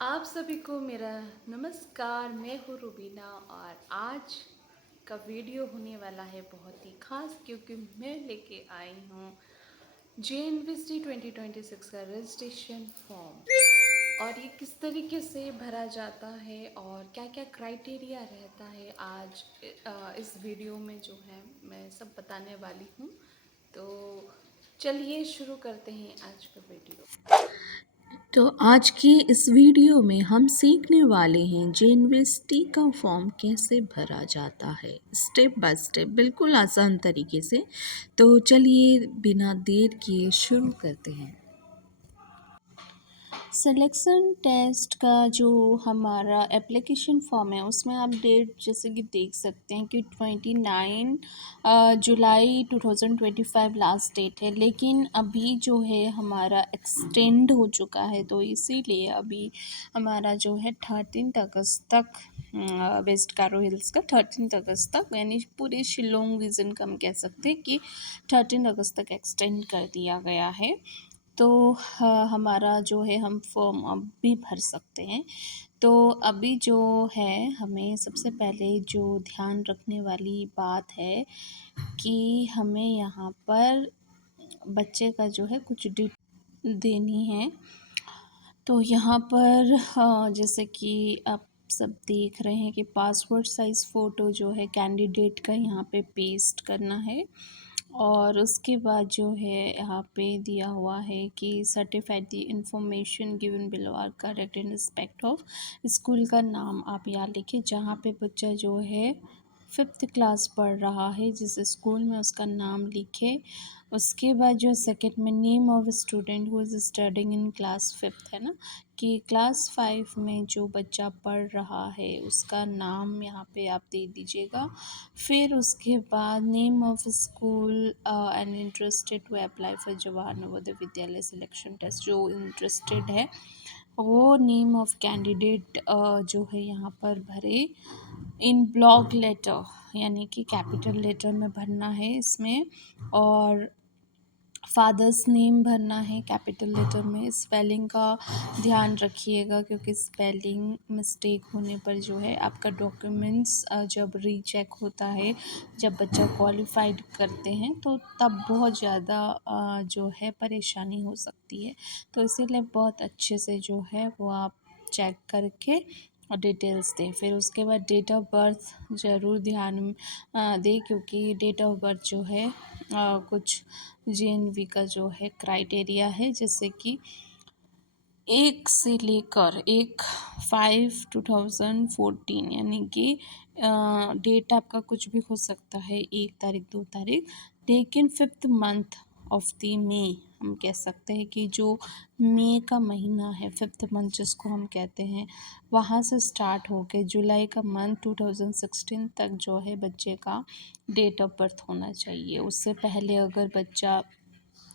आप सभी को मेरा नमस्कार। मैं हूँ रुबीना और आज का वीडियो होने वाला है बहुत ही खास, क्योंकि मैं लेके आई हूँ JNVST 2026 का रजिस्ट्रेशन फॉर्म और ये किस तरीके से भरा जाता है और क्या क्या क्राइटेरिया रहता है। आज इस वीडियो में जो है मैं सब बताने वाली हूँ। तो चलिए शुरू करते हैं आज का वीडियो। तो आज की इस वीडियो में हम सीखने वाले हैं जेएनवीएसटी का फॉर्म कैसे भरा जाता है, स्टेप बाय स्टेप, बिल्कुल आसान तरीके से। तो चलिए बिना देर किए शुरू करते हैं। सिलेक्शन टेस्ट का जो हमारा एप्लीकेशन फॉर्म है उसमें आप डेट जैसे कि देख सकते हैं कि 29 जुलाई 2025 लास्ट डेट है, लेकिन अभी जो है हमारा एक्सटेंड हो चुका है, तो इसीलिए अभी हमारा जो है 13 अगस्त तक, वेस्ट कारो हिल्स का 13 अगस्त तक, यानी पूरे शिलोंग रीजन का हम कह सकते हैं कि 13 अगस्त तक एक्सटेंड कर दिया गया है। तो हमारा जो है हम फॉर्म अब भी भर सकते हैं। तो अभी जो है हमें सबसे पहले जो ध्यान रखने वाली बात है कि हमें यहाँ पर बच्चे का जो है कुछ डिटेल देनी है। तो यहाँ पर जैसे कि आप सब देख रहे हैं कि पासपोर्ट साइज़ फ़ोटो जो है कैंडिडेट का यहाँ पे पेस्ट करना है। और उसके बाद जो है यहाँ पे दिया हुआ है कि certified the information given below are correct in respect of school का नाम आप यहाँ लिखिए जहाँ पे बच्चा जो है 5th क्लास पढ़ रहा है, जिस स्कूल में उसका नाम लिखे। उसके बाद जो सेकंड में name of student who is studying in class 5th है ना, कि क्लास 5 में जो बच्चा पढ़ रहा है उसका नाम यहाँ पे आप दे दीजिएगा। फिर उसके बाद name of school and interested to apply for Jawahar Navodaya Vidyalaya selection test, जो इंटरेस्टेड है वो नेम ऑफ कैंडिडेट जो है यहाँ पर भरे इन ब्लॉक लेटर, यानी कि कैपिटल लेटर में भरना है इसमें। और फादर्स नेम भरना है कैपिटल लेटर में। स्पेलिंग का ध्यान रखिएगा, क्योंकि स्पेलिंग मिस्टेक होने पर जो है आपका डॉक्यूमेंट्स जब रीचेक होता है, जब बच्चा क्वालिफाइड करते हैं, तो तब बहुत ज़्यादा जो है परेशानी हो सकती है। तो इसीलिए बहुत अच्छे से जो है वो आप चेक करके और डिटेल्स दें। फिर उसके बाद डेट ऑफ बर्थ ज़रूर ध्यान दें, क्योंकि डेट ऑफ बर्थ जो है कुछ JNV का जो है क्राइटेरिया है, जैसे कि 1 से लेकर 1/5/2014, यानी कि डेट आपका कुछ भी हो सकता है, 1 तारीख 2 तारीख, लेकिन 5th मंथ ऑफ द मे हम कह सकते हैं कि जो मई का महीना है, 5th मंथ जिसको हम कहते हैं, वहाँ से स्टार्ट होके जुलाई का मंथ 2016 तक जो है बच्चे का डेट ऑफ बर्थ होना चाहिए। उससे पहले अगर बच्चा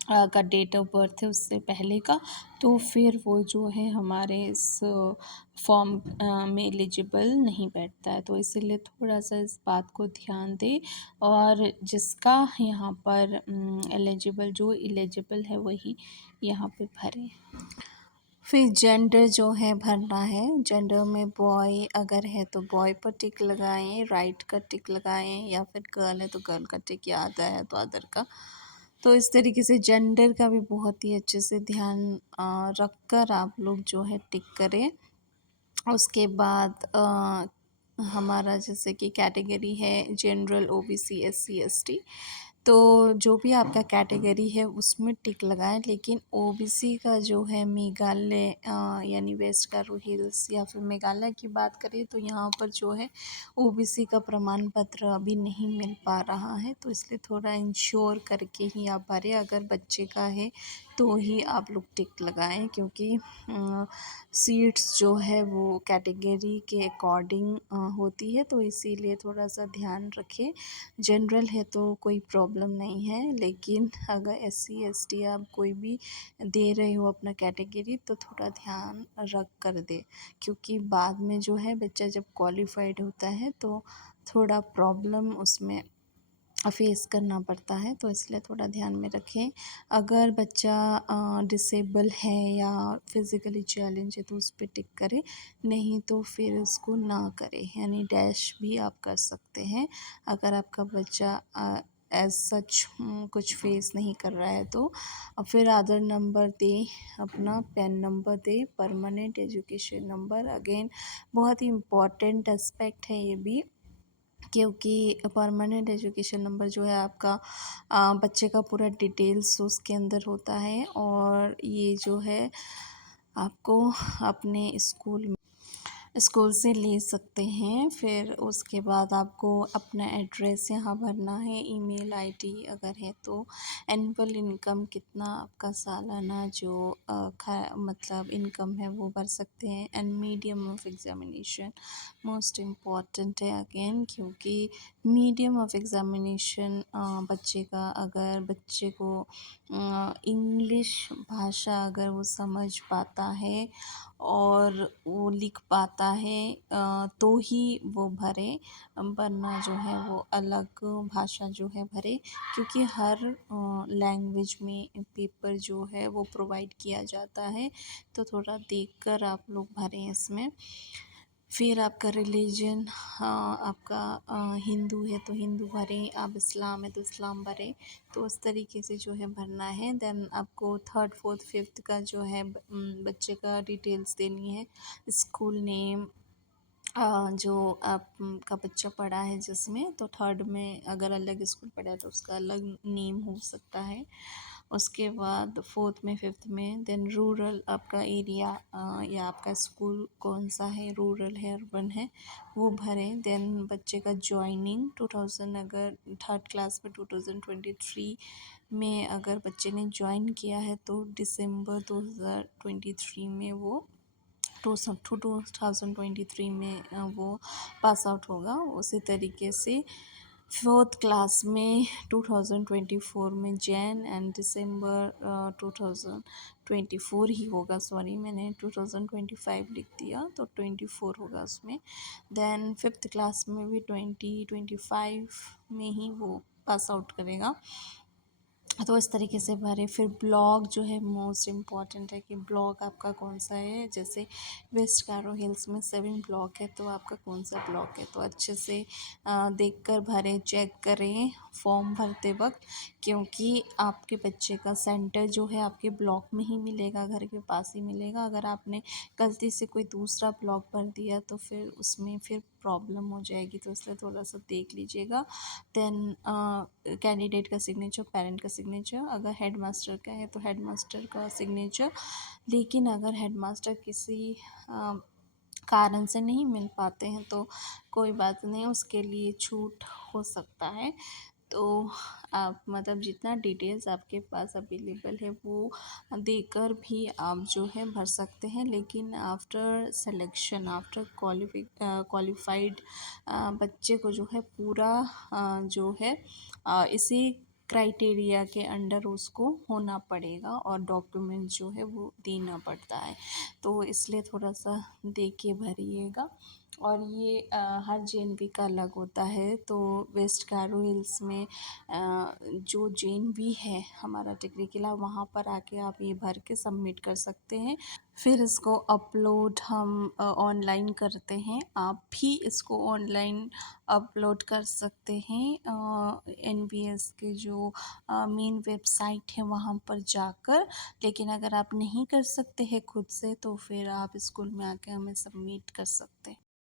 का डेट ऑफ बर्थ है उससे पहले का, तो फिर वो जो है हमारे इस फॉर्म में एलिजिबल नहीं बैठता है। तो इसीलिए थोड़ा सा इस बात को ध्यान दें, और जिसका यहाँ पर एलिजिबल, जो एलिजिबल है वही यहाँ पे भरें। फिर जेंडर जो है भरना है। जेंडर में बॉय अगर है तो बॉय पर टिक लगाएं, राइट का टिक लगाएं, या फिर गर्ल है तो गर्ल का टिक, या अदर है तो अदर का। तो इस तरीके से जेंडर का भी बहुत ही अच्छे से ध्यान रख कर आप लोग जो है टिक करें। उसके बाद हमारा जैसे कि कैटेगरी है जनरल, OBC, SC, ST, तो जो भी आपका कैटेगरी है उसमें टिक लगाएं। लेकिन OBC का जो है मेघालय यानी वेस्ट कारो हिल्स या फिर मेघालय की बात करें, तो यहाँ पर जो है OBC का प्रमाण पत्र अभी नहीं मिल पा रहा है, तो इसलिए थोड़ा इंश्योर करके ही आप भरें। अगर बच्चे का है तो ही आप लोग टिक लगाएं, क्योंकि सीट्स जो है वो कैटेगरी के अकॉर्डिंग होती है, तो इसीलिए थोड़ा सा ध्यान रखें। जनरल है तो कोई प्रॉब्लम नहीं है, लेकिन अगर SC ST आप कोई भी दे रहे हो अपना कैटेगरी, तो थोड़ा ध्यान रख कर दे, क्योंकि बाद में जो है बच्चा जब क्वालिफाइड होता है तो थोड़ा प्रॉब्लम उसमें फेस करना पड़ता है, तो इसलिए थोड़ा ध्यान में रखें। अगर बच्चा डिसेबल है या फिज़िकली चैलेंज है तो उस पे टिक करें, नहीं तो फिर उसको ना करें, यानी डैश भी आप कर सकते हैं। अगर आपका बच्चा एज़ सच कुछ फेस नहीं कर रहा है तो फिर आधार नंबर दें, अपना पैन नंबर दें, परमानेंट एजुकेशन नंबर। अगेन बहुत ही इम्पॉर्टेंट एस्पेक्ट है ये भी, क्योंकि परमानेंट एजुकेशन नंबर जो है आपका बच्चे का पूरा डिटेल्स उसके अंदर होता है, और ये जो है आपको अपने स्कूल से ले सकते हैं। फिर उसके बाद आपको अपना एड्रेस यहाँ भरना है, ईमेल आईडी अगर है तो, एनुअल इनकम कितना आपका सालाना जो मतलब इनकम है वो भर सकते हैं, and medium of examination most important है अगेन, क्योंकि मीडियम ऑफ एग्ज़ामिनेशन बच्चे का, अगर बच्चे को इंग्लिश भाषा अगर वो समझ पाता है और वो लिख पाता है तो ही वो भरे, वरना जो है वो अलग भाषा जो है भरे, क्योंकि हर लैंग्वेज में पेपर जो है वो प्रोवाइड किया जाता है, तो थोड़ा देखकर आप लोग भरें इसमें। फिर आपका रिलीजन, हाँ आपका हिंदू है तो हिंदू भरें, आप इस्लाम है तो इस्लाम भरें, तो उस तरीके से जो है भरना है। देन आपको थर्ड फोर्थ फिफ्थ का जो है बच्चे का डिटेल्स देनी है, स्कूल नेम, जो आपका बच्चा पढ़ा है जिसमें, तो थर्ड में अगर अलग स्कूल पढ़ा है तो उसका अलग नेम हो सकता है। उसके बाद फोर्थ में फिफ्थ में देन रूरल आपका एरिया, या आपका स्कूल कौन सा है, रूरल है अर्बन है, वो भरें। देन बच्चे का जॉइनिंग 2000, अगर थर्ड क्लास में 2023 में अगर बच्चे ने ज्वाइन किया है तो दिसंबर 2023 में वो 2023 में वो पास आउट होगा। उसी तरीके से फोर्थ क्लास में 2024 में जैन एंड दिसंबर 2024 ही होगा, सॉरी मैंने 2025 लिख दिया, तो 24 होगा उसमें। देन फिफ्थ क्लास में भी 2025 में ही वो पास आउट करेगा, तो इस तरीके से भरें। फिर ब्लॉक जो है मोस्ट इम्पॉर्टेंट है कि ब्लॉक आपका कौन सा है, जैसे वेस्ट गारो हिल्स में 7 ब्लॉक है तो आपका कौन सा ब्लॉक है, तो अच्छे से देखकर भरें, चेक करें फॉर्म भरते वक्त, क्योंकि आपके बच्चे का सेंटर जो है आपके ब्लॉक में ही मिलेगा, घर के पास ही मिलेगा। अगर आपने गलती से कोई दूसरा ब्लॉक भर दिया तो फिर उसमें फिर प्रॉब्लम हो जाएगी, तो इसलिए थोड़ा सा देख लीजिएगा। देन कैंडिडेट का सिग्नेचर, पेरेंट का सिग्नेचर, अगर हेड मास्टर का है तो हेड मास्टर का सिग्नेचर, लेकिन अगर हेड मास्टर किसी कारण से नहीं मिल पाते हैं तो कोई बात नहीं, उसके लिए छूट हो सकता है। तो आप मतलब जितना डिटेल्स आपके पास अवेलेबल है वो देकर भी आप जो है भर सकते हैं, लेकिन आफ्टर सिलेक्शन, आफ्टर क्वालिफाइड बच्चे को जो है पूरा जो है इसी क्राइटेरिया के अंडर उसको होना पड़ेगा और डॉक्यूमेंट जो है वो देना पड़ता है, तो इसलिए थोड़ा सा देख के भरिएगा। और ये हर जेएनवी का अलग होता है, तो वेस्ट गारो हिल्स में जो जेएनवी है हमारा टिकरी किला, वहाँ पर आके आप ये भर के सबमिट कर सकते हैं। फिर इसको अपलोड हम ऑनलाइन करते हैं, आप भी इसको ऑनलाइन अपलोड कर सकते हैं एनवीएस के जो मेन वेबसाइट है वहाँ पर जाकर, लेकिन अगर आप नहीं कर सकते हैं खुद से तो फिर आप स्कूल में आके हमें सबमिट कर सकते हैं।